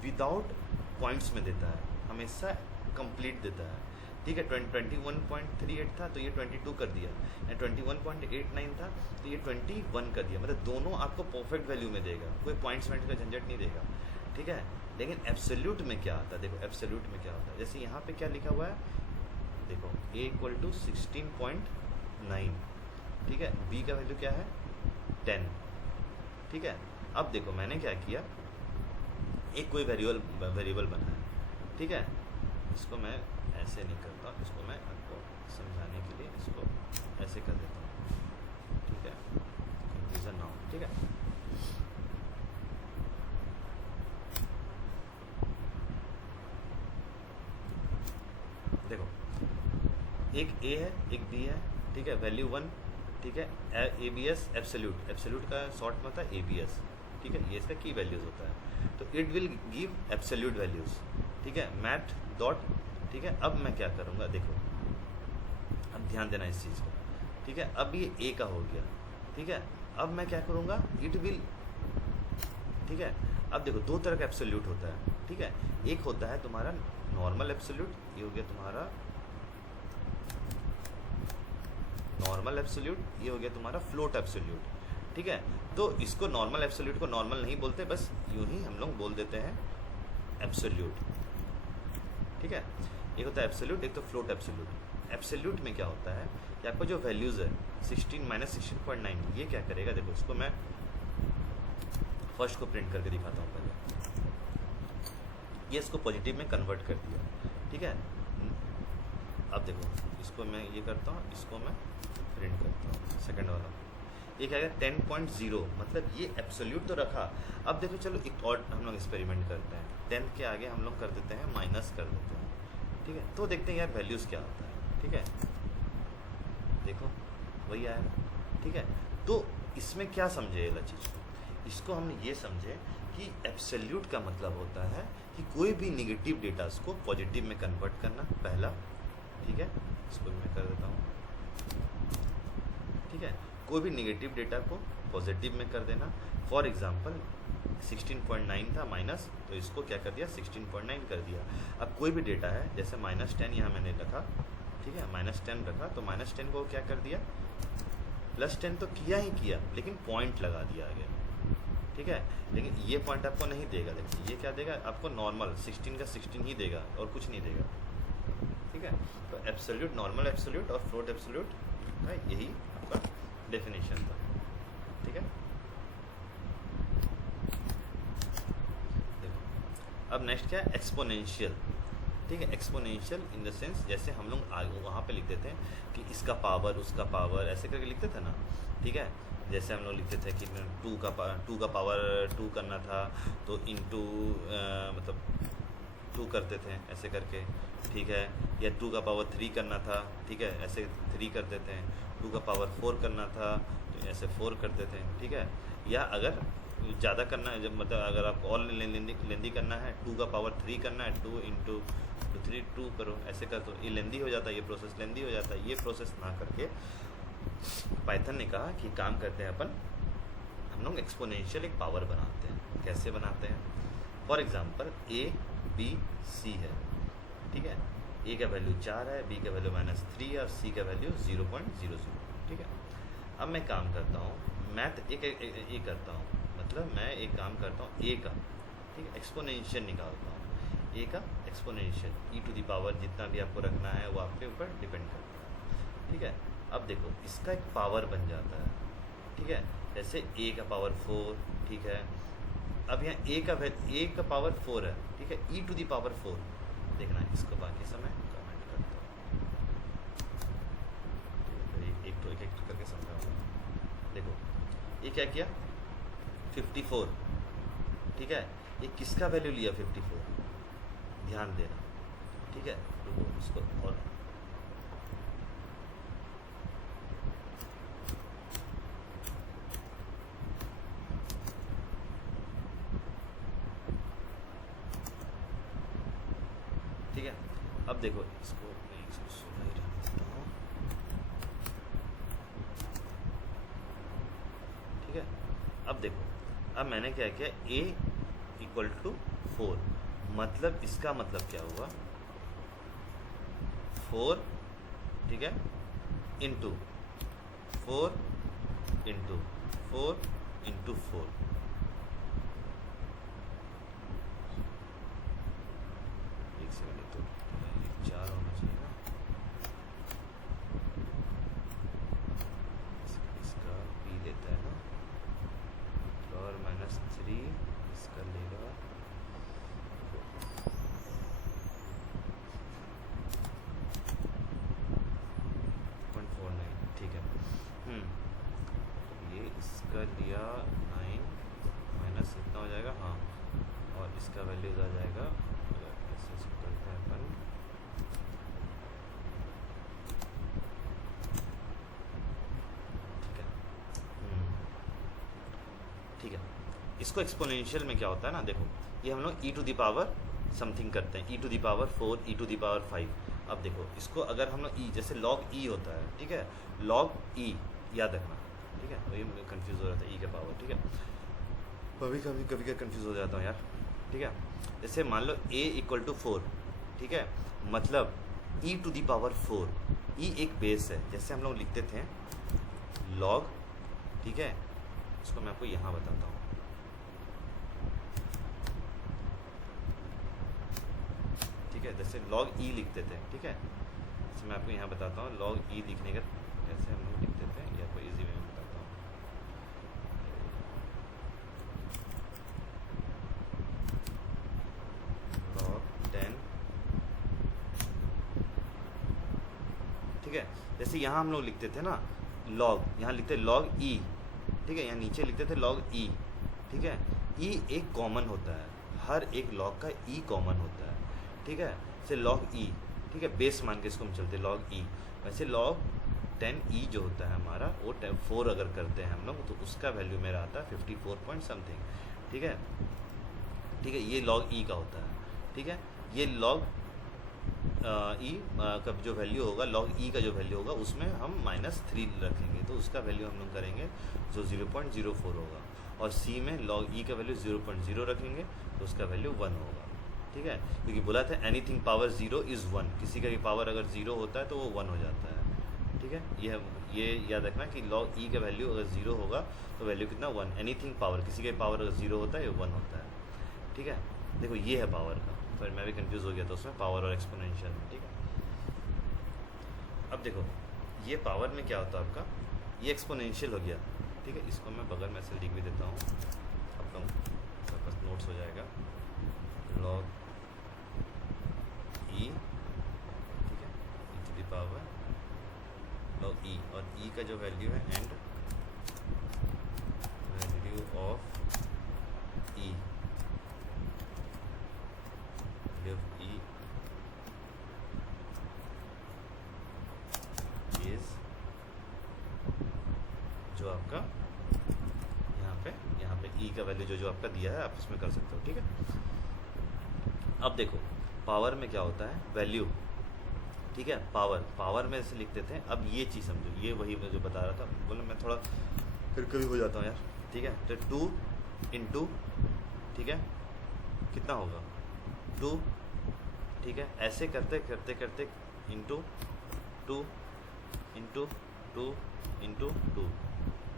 विदाउट पॉइंट्स में देता है, हमेशा कंप्लीट देता है। ठीक है, 21.38 था तो ये 22 कर दिया, या 21.89 था तो ये 21 कर दिया, मतलब दोनों आपको परफेक्ट वैल्यू में देगा, कोई पॉइंट्स वेंट का झंझट नहीं देगा। ठीक है, लेकिन एब्सोल्यूट में क्या आता है, देखो एब्सोल्यूट में क्या होता है, जैसे यहाँ पे क्या लिखा हुआ है, देखो A = 16.9, ठीक है, B का वैल्यू क्या है 10। ठीक है, अब देखो मैंने क्या किया, एक कोई वेरिएबल बनाया। ठीक है, इसको मैं ऐसे नहीं करता, इसको मैं आपको समझाने के लिए इसको ऐसे कर देता हूँ। ठीक है, कंफ्यूजन ना हो। ठीक है, देखो एक A है एक B है, ठीक है, वैल्यू 1, ठीक है, ABS एब्सोल्यूट, एब्सोल्यूट का शॉर्ट में होता है ABS। ठीक है, ये इसका की वैल्यूज होता है, तो it will give absolute values. ठीक है, मैथ डॉट, ठीक है, अब मैं क्या करूँगा, देखो अब ध्यान देना इस चीज़ को। ठीक है, अब ये A का हो गया। ठीक है, अब मैं क्या करूँगा, इट विल, ठीक है, अब देखो दो तरह का एब्सोल्यूट होता है। ठीक है, एक होता है तुम्हारा नॉर्मल एब्सोल्यूट, ये हो गया तुम्हारा नॉर्मल एब्सोल्यूट, ये हो गया तुम्हारा फ्लोट एब्सोल्यूट। ठीक है, तो इसको नॉर्मल एब्सोल्यूट को नॉर्मल नहीं बोलते, बस यूं ही हम लोग बोल देते हैं एब्सोल्यूट। ठीक है, एक होता है एब्सोल्यूट, एक तो फ्लोट एब्सोल्यूट। एब्सोल्यूट में क्या होता है कि आपका जो वैल्यूज़ है 16 - 16.9, ये क्या करेगा, देखो इसको मैं फर्स्ट को प्रिंट करके दिखाता हूँ पहले। ये इसको पॉजिटिव में कन्वर्ट कर दिया। ठीक है, अब देखो इसको मैं ये करता हूँ, इसको मैं प्रिंट करता हूँ सेकंड वाला, ये क्या है 10.0, मतलब ये एब्सोल्यूट तो रखा। अब देखो चलो एक और हम लोग एक्सपेरिमेंट करते हैं, 10 के आगे हम लोग कर देते हैं माइनस कर देते हैं। ठीक है, तो देखते हैं यार वैल्यूज़ क्या होता है। ठीक है, देखो वही आया। ठीक है, तो इसमें क्या समझे ये चीज़, इसको हमने ये समझे कि एब्सोल्यूट का मतलब होता है कि कोई भी निगेटिव डेटा को पॉजिटिव में कन्वर्ट करना, पहला। ठीक है, इसको मैं कर देता हूँ। ठीक है, कोई भी निगेटिव डेटा को पॉजिटिव में कर देना। फॉर एग्जांपल 16.9 था माइनस, तो इसको क्या कर दिया 16.9 कर दिया। अब कोई भी डेटा है, जैसे -10 यहाँ मैंने रखा। ठीक है, -10 रखा तो -10 को क्या कर दिया, +10 तो किया ही किया, लेकिन पॉइंट लगा दिया आगे। ठीक है, लेकिन ये पॉइंट आपको नहीं देगा, देखिए ये क्या देगा आपको, नॉर्मल 16 का 16 ही देगा और कुछ नहीं देगा। ठीक है, तो एब्सोल्यूट, नॉर्मल एब्सोल्यूट और फ्लोट एब्सोल्यूट का यही आपका डेफिनेशन था। अब नेक्स्ट क्या है, एक्सपोनेंशियल। ठीक है, एक्सपोनेंशियल इन द सेंस जैसे हम लोग वहाँ पे लिख देते हैं कि इसका पावर उसका पावर ऐसे करके लिखते थे ना। ठीक है, जैसे हम लोग लिखते थे कि 2 का पावर 2 करना था तो इनटू मतलब 2 करते थे ऐसे करके। ठीक है, या 2 का पावर 3 करना था, ठीक है, ऐसे 3 कर देते हैं। 2 का पावर 4 करना था तो ऐसे 4 कर देते हैं। ठीक है, या अगर ज़्यादा करना है, जब मतलब अगर आप और लेंदी करना है, 2 का पावर 3 करना है, 2 इंटू 3 2 करो, ऐसे कर दो। ये लेंदी हो जाता है, ये प्रोसेस लेंदी हो जाता है। ये प्रोसेस ना करके पाइथन ने कहा कि काम करते हैं अपन, हम लोग एक्सपोनेंशियल एक पावर बनाते हैं। कैसे बनाते हैं? For example A B C है। ठीक है, ए का वैल्यू 4 है, बी का वैल्यू -3 है और सी का वैल्यू 0.00। ठीक है, अब मैं काम करता हूँ मैथ एक करता हूँ, मतलब मैं एक काम करता हूँ ए का, ठीक है, एक्सपोनेंशियल निकालता हूँ। ए का exponential e to the power जितना भी आपको रखना है वो आपके ऊपर डिपेंड करता है। ठीक है, अब देखो इसका एक पावर बन जाता है। ठीक है, जैसे ए का पावर 4। ठीक है, अब यहाँ ए का पावर 4 है। ठीक है, ई टू द पावर 4 देखना, इसको बाकी समय कमेंट करता हूँ। एक करके समझाऊंगा। देखो ये क्या किया, 54। ठीक है, ये किसका वैल्यू लिया 54, ध्यान देना। ठीक है, रुको इसको और ठीक है, अब देखो इसको 116 ही रहने देता हूँ। ठीक है, अब देखो, अब मैंने क्या किया, a = 4, मतलब इसका मतलब क्या हुआ, 4, ठीक है, इंटू 4 इंटू 4 इंटू 4। एक सेकंड, तो 4 होना चाहिए ना, इसका p लेता है ना, और -3 इसका लेगा 0.49। ठीक है, ये इसका लिया 9 माइनस इतना हो जाएगा, हाँ, और इसका वैल्यूज आ जाएगा, अगर ऐसे करते हैं अपन, ठीक है। ठीक है, इसको एक्सपोनेंशियल में क्या होता है ना, देखो ये हम लोग e to the power something करते हैं, e to the power 4, e to the power 5। अब देखो इसको अगर हम लोग e, जैसे log e होता है, ठीक है, log e याद रखना। ठीक है, वही कंफ्यूज हो रहा था e का पावर। ठीक है, कभी कंफ्यूज हो जाता हूँ यार। ठीक है, जैसे मान लो a = 4। ठीक है, मतलब e to the power 4, e एक बेस है, जैसे हम लोग लिखते थे log। ठीक है, इसको मैं आपको यहाँ बताता हूँ। ठीक है, जैसे log e लिखते थे। ठीक है, जैसे मैं आपको यहाँ बताता हूँ log e लिखने का कैसे हम लोग लिखते थे, या कोई इजी वे में बताता हूँ। log 10। ठीक है, जैसे यहाँ हम लोग लिखते थे ना log, यहाँ लिखते log e। ठीक है, यहाँ नीचे लिखते थे log e। ठीक है, e एक कॉमन होता है, हर एक log का e कॉमन होता है। ठीक है, से log e, ठीक है, बेस मान के इसको हम चलते log e। वैसे log 10e जो होता है हमारा, वो 4 अगर करते हैं हम लोग तो उसका वैल्यू मेरा आता है 54 पॉइंट समथिंग। ठीक है, ठीक है, ये log e का होता है। ठीक है, ये log e का जो वैल्यू होगा, log e का जो वैल्यू होगा उसमें हम -3 रखेंगे, तो उसका वैल्यू हम लोग करेंगे जो 0.04 होगा। और c में log e का वैल्यू 0.0 रखेंगे तो उसका वैल्यू 1 होगा। ठीक है, क्योंकि बोला था एनीथिंग पावर 0 इज़ 1, किसी का भी पावर अगर 0 होता है तो वो 1 हो जाता है। ठीक है, ये याद रखना कि log e का वैल्यू अगर 0 होगा तो वैल्यू कितना 1, एनीथिंग पावर, किसी का पावर अगर 0 होता है ये 1 होता है। ठीक है, देखो ये है पावर का, फिर मैं भी कंफ्यूज हो गया था उसमें पावर और एक्सपोनेंशियल में। ठीक है, अब देखो ये पावर में क्या होता है आपका, ये एक्सपोनेंशियल हो गया। ठीक है, इसको मैं बगल में से लिख भी देता हूँ, आपका पास नोट्स हो जाएगा। log ई का जो वैल्यू है and value of E, value of E is जो आपका यहाँ पे ई का वैल्यू जो आपका दिया है आप उसमें कर सकते हो, ठीक है। अब देखो पावर में क्या होता है, वैल्यू, ठीक है, पावर में ऐसे लिख देते हैं। अब ये चीज़ समझो, ये वही मैं जो बता रहा था, बोलो मैं थोड़ा फिर कभी हो जाता हूँ यार, ठीक है। तो 2 इंटू, ठीक है, कितना होगा 2, ठीक है, ऐसे करते करते करते इंटू 2 इंटू 2 इंटू 2,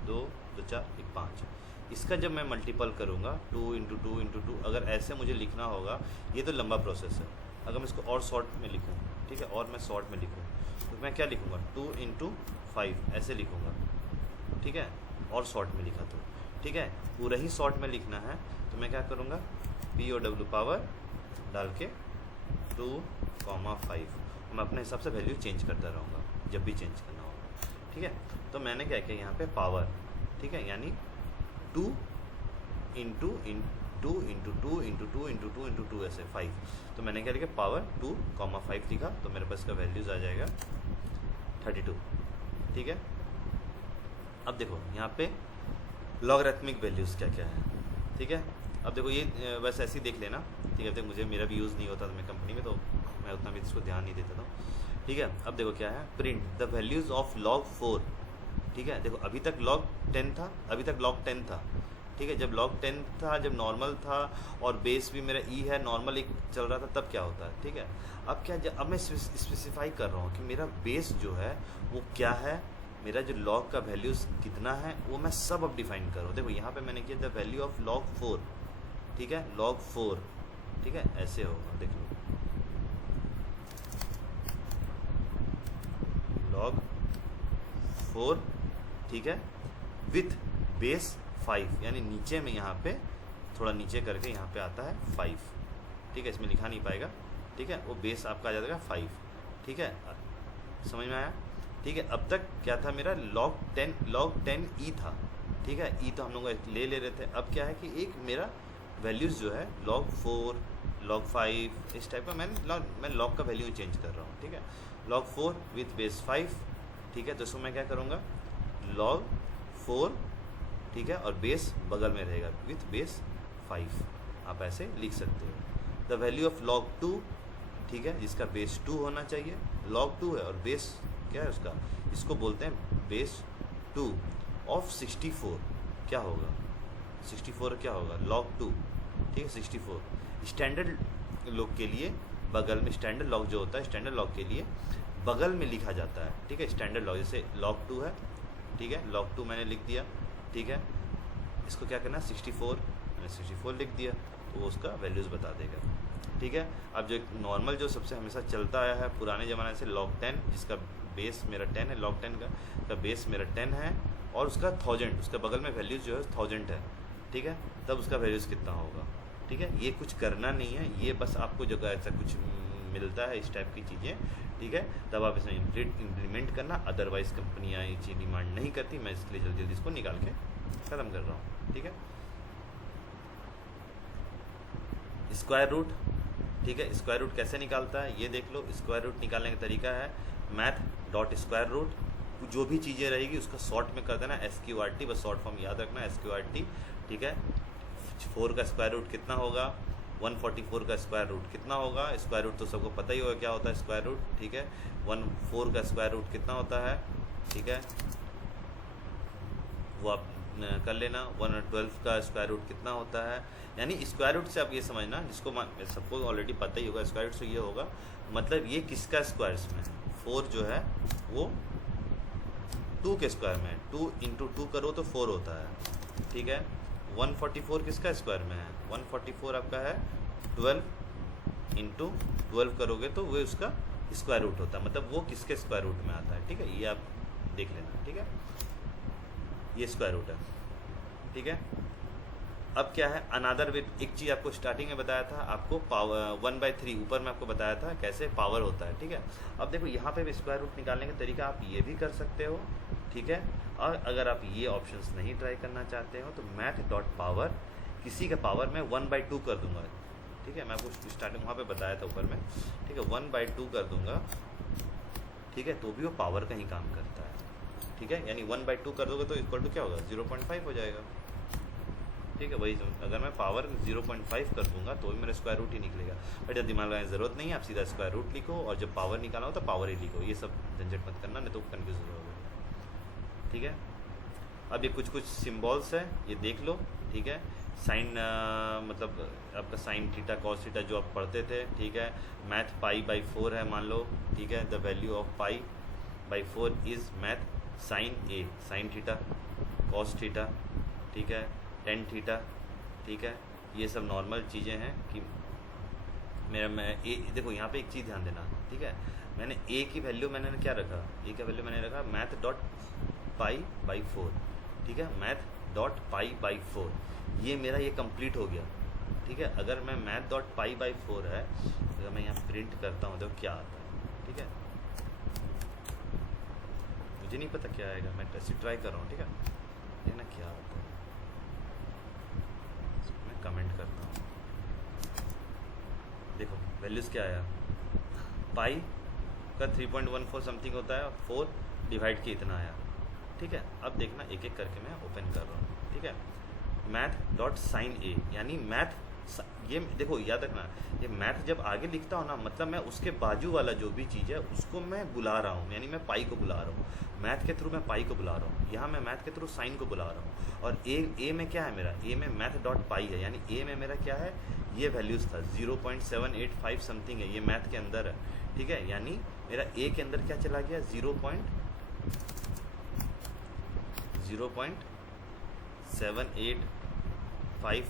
2 2 4 1 5। इसका जब मैं मल्टीपल करूँगा 2 इंटू 2 इंटू 2, अगर ऐसे मुझे लिखना होगा, ये तो लंबा प्रोसेस है। अगर मैं इसको और शॉर्ट में लिखूँ, ठीक है, और मैं शॉर्ट में लिखूँ तो मैं क्या लिखूँगा 2 इंटू 5 ऐसे लिखूँगा, ठीक है, और शॉर्ट में लिखा तो, ठीक है। पूरा ही शॉर्ट में लिखना है तो मैं क्या करूँगा POW पावर डाल के 2,5, मैं अपने हिसाब से वैल्यू चेंज करता रहूँगा जब भी चेंज करना होगा, ठीक है। तो मैंने क्या किया यहाँ पे पावर, ठीक है, यानी 2 into 2 into 2 into 2 into 2 into 2 ऐसे 5, तो मैंने क्या लिखा पावर 2,5 लिखा, तो मेरे पास का वैल्यूज़ आ जाएगा 32, ठीक है। अब देखो यहाँ पे लॉगरिथमिक वैल्यूज़ क्या क्या है, ठीक है। अब देखो ये बस ऐसे ही देख लेना, ठीक है। देखो मुझे मेरा भी यूज़ नहीं होता था मैं कंपनी में, तो मैं उतना भी इसको ध्यान नहीं देता था, ठीक है। अब देखो क्या है, print the values of log 4, ठीक है। देखो अभी तक log 10 था, अभी तक log 10 था, ठीक है। जब log 10 था, जब नॉर्मल था और बेस भी मेरा ई है, नॉर्मल एक चल रहा था, तब क्या होता है, ठीक है। अब क्या, अब मैं स्पेसिफाई कर रहा हूँ कि मेरा बेस जो है वो क्या है, मेरा जो log का वैल्यूज़ कितना है, वो मैं सब अब डिफाइन कर रहा हूँ। देखो यहाँ पे मैंने किया द वैल्यू ऑफ log 4, ठीक है, log 4, ठीक है, ऐसे होगा, देख लो log 4, ठीक है, विथ बेस 5, यानी नीचे में यहाँ पे थोड़ा नीचे करके यहाँ पे आता है 5, ठीक है, इसमें लिखा नहीं पाएगा, ठीक है, वो बेस आपका आ जाएगा 5, ठीक है, समझ में आया, ठीक है। अब तक क्या था मेरा log 10 ई था, ठीक है, ई तो हम लोग ले रहे थे। अब क्या है कि एक मेरा वैल्यूज़ जो है log 4 log 5 इस टाइप का मैं log का वैल्यू चेंज कर रहा हूँ, ठीक है। log 4 विथ बेस 5, ठीक है, तो इसको मैं क्या करूँगा log 4, ठीक है, और बेस बगल में रहेगा विथ बेस 5, आप ऐसे लिख सकते हो। द वैल्यू ऑफ log 2, ठीक है, जिसका बेस 2 होना चाहिए, log 2 है और बेस क्या है उसका, इसको बोलते हैं बेस 2 ऑफ 64, क्या होगा 64 क्या होगा log 2, ठीक है, 64। स्टैंडर्ड लॉग के लिए बगल में, स्टैंडर्ड लॉग जो होता है, स्टैंडर्ड लॉग के लिए बगल में लिखा जाता है, ठीक है, स्टैंडर्ड लॉग, जैसे log 2 है, ठीक है, log 2 मैंने लिख दिया, ठीक है, इसको क्या करना 64, मैंने 64 लिख दिया, तो वो उसका वैल्यूज़ बता देगा, ठीक है। अब जो नॉर्मल जो सबसे हमेशा चलता आया है पुराने ज़माने से log 10, जिसका बेस मेरा 10 है, log 10 का बेस मेरा 10 है और उसका 1000, उसके बगल में वैल्यूज़ जो है 1000 है, ठीक है, तब उसका वैल्यूज़ कितना होगा, ठीक है। ये कुछ करना नहीं है, ये बस आपको जो ऐसा कुछ मिलता है इस टाइप की चीज़ें, ठीक है, तब आप इसमें इम्प्लीमेंट करना, अदरवाइज़ कंपनियाँ ये चीज़ डिमांड नहीं करती। मैं इसके लिए जल्दी जल्दी इसको निकाल के ख़त्म कर रहा हूँ, ठीक है। स्क्वायर रूट, ठीक है, स्क्वायर रूट कैसे निकालता है ये देख लो। स्क्वायर रूट निकालने का तरीका है मैथ डॉट स्क्वायर रूट, जो भी चीज़ें रहेगी उसका शॉर्ट में कर देना SQRT, बस शॉर्ट फॉर्म याद रखना SQRT, ठीक है। 4 का स्क्वायर रूट कितना होगा, 144 का स्क्वायर रूट कितना होगा, स्क्वायर रूट तो सबको पता ही होगा क्या होता है स्क्वायर रूट, ठीक है। 14 का स्क्वायर रूट कितना होता है, ठीक है, वो आप कर लेना। 112 का स्क्वायर रूट कितना होता है, यानी स्क्वायर रूट से आप ये समझना, जिसको सबको ऑलरेडी पता ही होगा, स्क्वायर रूट से ये होगा मतलब ये किसका स्क्वायर में, 4 जो है वो 2 के स्क्वायर में है, 2 इंटू 2 करो तो 4 होता है, ठीक है। 144 किसका स्क्वायर में है, 144 आपका है 12 इंटू 12 करोगे तो वो उसका स्क्वायर रूट होता है, मतलब वो किसके स्क्वायर रूट में आता है, ठीक है, ये आप देख लेना, ठीक है, ये स्क्वायर रूट है, ठीक है। अब क्या है अनादर वे, एक चीज़ आपको स्टार्टिंग में बताया था, आपको पावर 1/3 ऊपर में आपको बताया था कैसे पावर होता है, ठीक है। अब देखो यहाँ पे भी स्क्वायर रूट निकालने का तरीका आप ये भी कर सकते हो, ठीक है। और अगर आप ये ऑप्शंस नहीं ट्राई करना चाहते हो तो मैथ डॉट पावर, किसी का पावर मैं 1/2 कर दूंगा, ठीक है। मैं आपको स्टार्टिंग वहाँ पे बताया था ऊपर में, ठीक है, 1/2 कर दूंगा, ठीक है, तो भी वो पावर का ही काम करता है, ठीक है। यानी 1/2 कर दोगे तो इक्वल टू क्या होगा, 0.5 हो जाएगा, ठीक है। वही अगर मैं पावर 0.5 कर दूंगा तो भी मेरा स्क्वायर रूट ही निकलेगा। बट जब दिमाग लगाने की ज़रूरत नहीं है, आप सीधा स्क्वायर रूट लिखो और जब पावर निकालना हो तो पावर ही लिखो, ये सब झंझट मत करना, नहीं तो कन्फ्यूज हो जाओगे, ठीक है। अब ये कुछ सिम्बॉल्स है, ये देख लो, ठीक है। साइन मतलब आपका साइन थीटा कॉस थीटा जो आप पढ़ते थे, ठीक है। मैथ π/4 है मान लो, ठीक है। The value of π/4 is math sine A, sine theta cos theta, ठीक है, टेन थीटा, ठीक है। ये सब नॉर्मल चीज़ें हैं कि मैं ए, देखो यहाँ पे एक चीज़ ध्यान देना, ठीक है। मैंने ए की वैल्यू मैंने क्या रखा, ए का वैल्यू मैंने रखा मैथ डॉट π/4, ठीक है, मैथ डॉट π/4, ये मेरा ये कंप्लीट हो गया, ठीक है। अगर मैं मैथ डॉट π/4 है, अगर मैं यहाँ प्रिंट करता हूँ तो क्या आता है, ठीक है। मुझे नहीं पता क्या आएगा, मैं ऐसे ट्राई कर रहा हूँ, ठीक है, देखना क्या आता है। मैं कमेंट करता हूँ, देखो वैल्यूज़ क्या आया, पाई का 3.14 समथिंग होता है, 4 डिवाइड के इतना आया, ठीक है। अब देखना एक एक करके मैं ओपन कर रहा हूँ, ठीक है। मैथ डॉट साइन ए, यानी मैथ, ये देखो याद रखना, ये मैथ जब आगे लिखता हूँ ना, मतलब मैं उसके बाजू वाला जो भी चीज़ है उसको मैं बुला रहा हूँ, यानी मैं पाई को बुला रहा हूँ, मैथ के थ्रू मैं पाई को बुला रहा हूँ, यहाँ मैं मैथ के थ्रू साइन को बुला रहा हूँ। और ए में क्या है मेरा, ए में मैथ डॉट पाई है, यानी ए में मेरा क्या है, ये वैल्यूज़ था 0.785 समथिंग है, ये मैथ के अंदर है, ठीक है। यानी मेरा ए के अंदर क्या चला गया, 0.785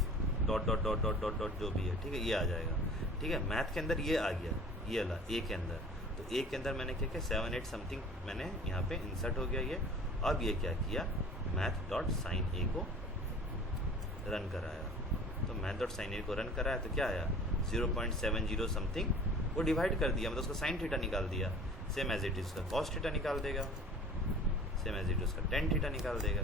dot dot dot dot dot dot जो भी है, ठीक है, ये आ जाएगा, ठीक है। मैथ के अंदर ये आ गया, ये वाला ए के अंदर, तो ए के अंदर मैंने क्या किया, 7-8 समथिंग मैंने यहाँ पे इंसर्ट हो गया ये। अब ये क्या किया, मैथ डॉट साइन ए को रन कराया, तो मैथ डॉट साइन ए को रन कराया तो क्या आया, 0.70 समथिंग, वो डिवाइड कर दिया, मतलब उसका साइन थीटा निकाल दिया, सेम एज इट इज़ का कॉस थीटा निकाल देगा, सेम एज इट इज़ का टेन थीटा निकाल देगा,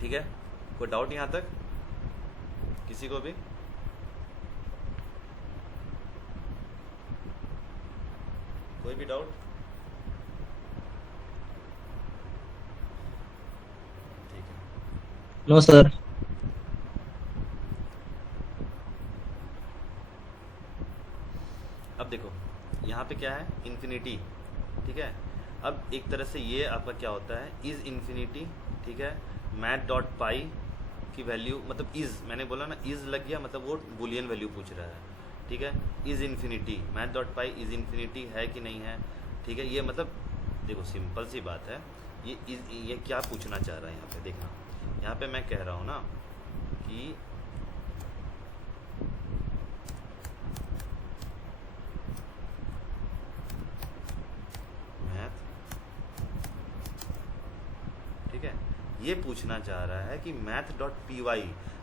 ठीक है। कोई डाउट यहाँ तक किसी को भी, कोई भी डाउट, ठीक है। No sir. अब देखो यहाँ पे क्या है, इन्फिनिटी, ठीक है। अब एक तरह से ये आपका क्या होता है, इज़ इन्फिनिटी, ठीक है। मैथ डॉट पाई की वैल्यू, मतलब इज़, मैंने बोला ना इज़ लग गया, मतलब वो बुलियन वैल्यू पूछ रहा है, ठीक है। Is infinity, math dot pi is infinity है कि नहीं है, ठीक है। ये मतलब देखो सिंपल सी बात है, ये क्या पूछना चाह रहा है यहाँ पे, देखना यहाँ पे मैं कह रहा हूँ ना कि मैथ, ठीक है, ये पूछना चाह रहा है कि मैथ डॉट पी वाई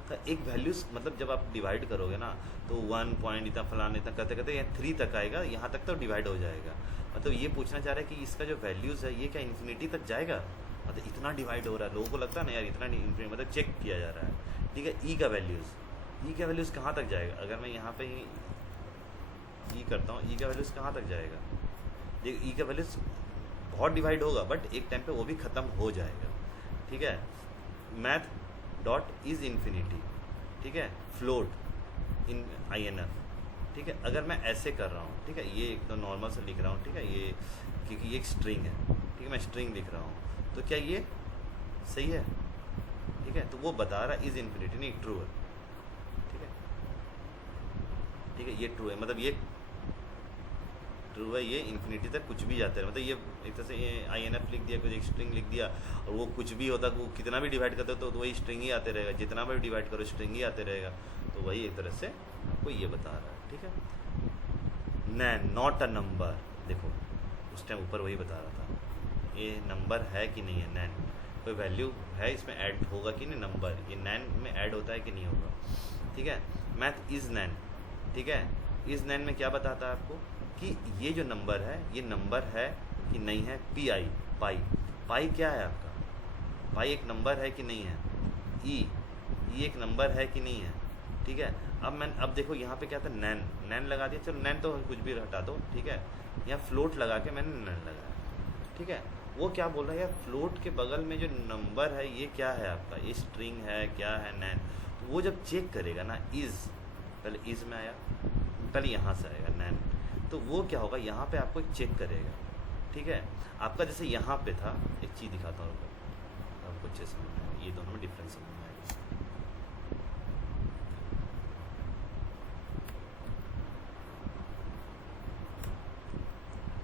का एक वैल्यूज, मतलब जब आप डिवाइड करोगे ना तो 1 पॉइंट इतना फलाना इतना करते करते यहाँ 3 तक आएगा, यहाँ तक तो डिवाइड हो जाएगा। मतलब ये पूछना चाह रहा है कि इसका जो वैल्यूज़ है ये क्या इन्फिनिटी तक जाएगा, मतलब इतना डिवाइड हो रहा है, लोगों को लगता है ना यार इतना इन्फिनिटी, मतलब चेक किया जा रहा है, ठीक है। ई का वैल्यूज़ कहाँ तक जाएगा, अगर मैं यहाँ पे ही ई करता हूँ, ई का वैल्यूज़ कहाँ तक जाएगा, देख ई का वैल्यूज़ बहुत डिवाइड होगा बट एक टाइम पे वो भी ख़त्म हो जाएगा, ठीक है। मैथ डॉट इज़ इन्फिनिटी, ठीक है, फ्लोट इन INF, ठीक है। अगर मैं ऐसे कर रहा हूँ, ठीक है, ये एक तो नॉर्मल से लिख रहा हूँ, ठीक है, ये क्योंकि ये एक स्ट्रिंग है, ठीक है, मैं स्ट्रिंग लिख रहा हूँ, तो क्या ये सही है, ठीक है। तो वो बता रहा है इज़ इन्फिनिटी, नहीं ट्रू है, ठीक है, ठीक है, ये ट्रू है, मतलब ये ट्रू है, ये इन्फिनिटी तक कुछ भी जाता है, मतलब ये एक तरह से ये INF लिख दिया, कुछ एक स्ट्रिंग लिख दिया, और वो कुछ भी होता, वो कितना भी डिवाइड करते तो वही स्ट्रिंग ही आते रहेगा, जितना भी डिवाइड करो स्ट्रिंग ही आते रहेगा, तो वही एक तरह से आपको ये बता रहा है, ठीक है। नैन नॉट अ नंबर, देखो उस टाइम ऊपर वही बता रहा था, ये नंबर है कि नहीं है, नैन कोई वैल्यू है इसमें ऐड होगा कि नहीं, नंबर ये नैन में ऐड होता है कि नहीं होगा, ठीक है। मैथ इज़ नैन, ठीक है, इज़ नैन में क्या बताता है आपको कि ये जो नंबर है ये नंबर है कि नहीं है, पी आई पाई, पाई क्या है आपका, पाई एक नंबर है कि नहीं है, ई एक नंबर है कि नहीं है, ठीक है। अब देखो यहाँ पे क्या था, नैन, नैन लगा दिया, चलो नैन तो कुछ भी हटा दो, ठीक है। यहाँ फ्लोट लगा के मैंने नैन लगाया, ठीक है। वो क्या बोल रहा है यार, फ्लोट के बगल में जो नंबर है ये क्या है आपका, ये स्ट्रिंग है क्या है, नैन। तो वो जब चेक करेगा ना, इज़, पहले इज़ में आया, पहले यहाँ से आएगा नैन, तो वो क्या होगा, यहाँ पे आपको एक चेक करेगा, ठीक है। आपका जैसे यहाँ पे था, एक चीज़ दिखाता हूँ आपको अच्छे से समझ में आएगा, ये दोनों में डिफरेंस समझ में आएगा।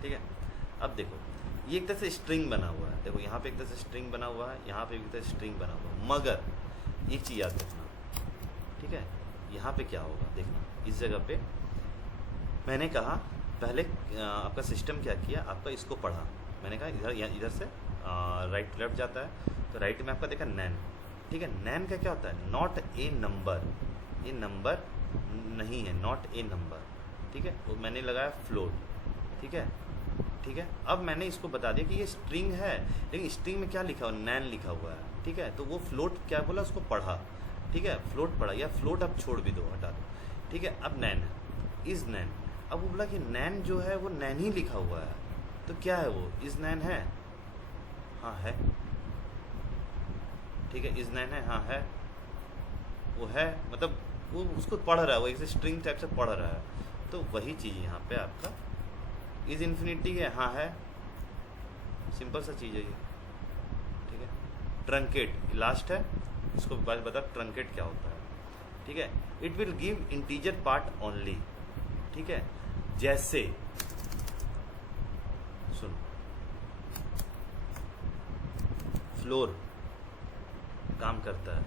ठीक है, अब देखो ये एक तरह से स्ट्रिंग बना हुआ है, देखो यहाँ पे एक तरह से स्ट्रिंग बना हुआ है, यहाँ पे एक तरह से स्ट्रिंग बना हुआ है, मगर एक चीज़ याद रखना, ठीक है। यहाँ पे क्या होगा देखना, इस जगह पे मैंने कहा पहले आपका सिस्टम क्या किया, आपका इसको पढ़ा, मैंने कहा इधर से राइट लेफ्ट जाता है, तो राइट में आपका देखा नैन, ठीक है। नैन का क्या होता है, नॉट ए नंबर, ये नंबर नहीं है, नॉट ए नंबर, ठीक है। वो मैंने लगाया फ्लोट, ठीक है, ठीक है। अब मैंने इसको बता दिया कि ये स्ट्रिंग है, लेकिन स्ट्रिंग में क्या लिखा हुआ, नैन लिखा हुआ है, ठीक है। तो वो फ्लोट क्या बोला, उसको पढ़ा, ठीक है, फ्लोट पढ़ा, या फ्लोट अब छोड़ भी दो, हटा दो, ठीक है। अब नैन है, इज़ नैन, अब वो बोला कि नैन जो है वो नैन ही लिखा हुआ है, तो क्या है वो, इज़ नैन है, हाँ है, ठीक है, इज़ नैन है, हाँ है, वो है, मतलब वो उसको पढ़ रहा है, वो एक स्ट्रिंग टाइप से पढ़ रहा है, तो वही चीज़ यहाँ पे आपका इज़ इन्फिनिटी है, हाँ है, सिंपल सा चीज़ है ये, ठीक है। ट्रंकेट लास्ट है, इसको बात बता ट्रंकेट क्या होता है, ठीक है। It will give integer part only, ठीक है। जैसे सुनो, फ्लोर काम करता है,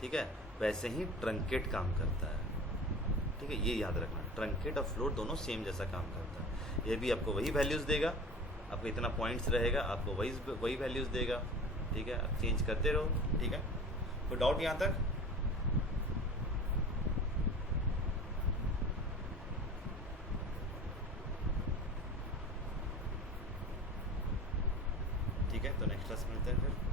ठीक है, वैसे ही ट्रंकेट काम करता है, ठीक है। ये याद रखना, ट्रंकेट और फ्लोट दोनों सेम जैसा काम करता है, ये भी आपको वही वैल्यूज़ देगा, आपको इतना पॉइंट्स रहेगा, आपको वही वैल्यूज़ देगा, ठीक है। आप चेंज करते रहो, ठीक है। कोई डाउट यहाँ तक, ठीक है। तो नेक्स्ट क्लास में मिलते हैं फिर।